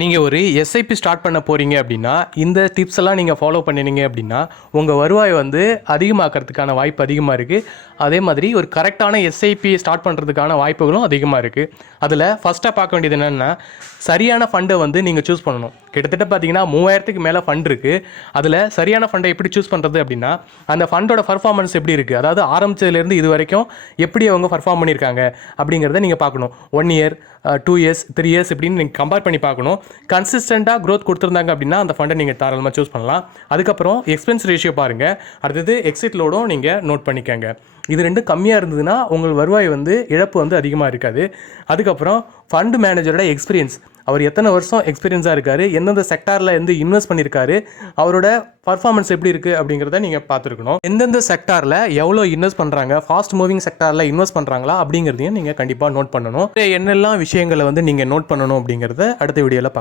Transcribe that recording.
நீங்கள் ஒரு SIP start பண்ண போகிறீங்க அப்படின்னா இந்த டிப்ஸ் எல்லாம் நீங்கள் ஃபாலோ பண்ணினீங்க அப்படின்னா உங்கள் வருவாய் வந்து அதிகமாக்கிறதுக்கான வாய்ப்பு அதிகமாக இருக்குது. அதே மாதிரி ஒரு கரெக்டான எஸ்ஐபி ஸ்டார்ட் பண்ணுறதுக்கான வாய்ப்புகளும் அதிகமாக இருக்குது. அதில் ஃபஸ்ட்டாக பார்க்க வேண்டியது என்னென்னா, சரியான ஃபண்டை வந்து நீங்கள் சூஸ் பண்ணணும். கிட்டத்தட்ட பார்த்தீங்கன்னா 3000க்கு மேலே ஃபண்ட் இருக்குது. அதில் சரியான ஃபண்டை எப்படி சூஸ் பண்ணுறது அப்படின்னா, அந்த ஃபண்டோட பர்ஃபார்மன்ஸ் எப்படி இருக்குது, அதாவது ஆரம்பித்ததுலேருந்து இது வரைக்கும் எப்படி அவங்க பர்ஃபார்ம் பண்ணியிருக்காங்க அப்படிங்கிறத நீங்கள் பார்க்கணும். 1 இயர், 2 இயர்ஸ், 3 இயர்ஸ் இப்படின்னு நீங்கள் கம்பேர் பண்ணி பார்க்கணும். கன்சிஸ்டண்ட்டாக க்ரோத் கொடுத்துருந்தாங்க அப்படின்னா அந்த ஃபண்டை நீங்கள் தாராளமாக சூஸ் பண்ணலாம். அதுக்கப்புறம் எக்ஸ்பென்ஸ் ரேஷியோ பாருங்கள். அடுத்தது எக்ஸிட் லோடும் நீங்கள் நோட் பண்ணிக்கோங்க. இது ரெண்டும் கம்மியாக இருந்ததுன்னா உங்கள் வருவாய் வந்து இழப்பு வந்து அதிகமாக இருக்காது. அதுக்கப்புறம் ஃபண்டு மேனேஜரோட எக்ஸ்பீரியன்ஸ், அவர் எத்தனை வருஷம் எக்ஸ்பீரியன்ஸாக இருக்கார், எந்தெந்த செக்டாரில் வந்து இன்வெஸ்ட் பண்ணியிருக்காரு, அவரோட பர்ஃபார்மன்ஸ் எப்படி இருக்குது அப்படிங்கிறத நீங்கள் பார்த்துருக்கணும். எந்தெந்த செக்டாரில் எவ்வளோ இன்வெஸ்ட் பண்ணுறாங்க, ஃபாஸ்ட் மூவிங் செக்டாரில் இன்வெஸ்ட் பண்ணுறாங்களா அப்படிங்கிறதையும் நீங்கள் கண்டிப்பாக நோட் பண்ணணும். என்னெல்லாம் விஷயங்களை வந்து நீங்கள் நோட் பண்ணணும் அப்படிங்கிறத அடுத்த வீடியோவில்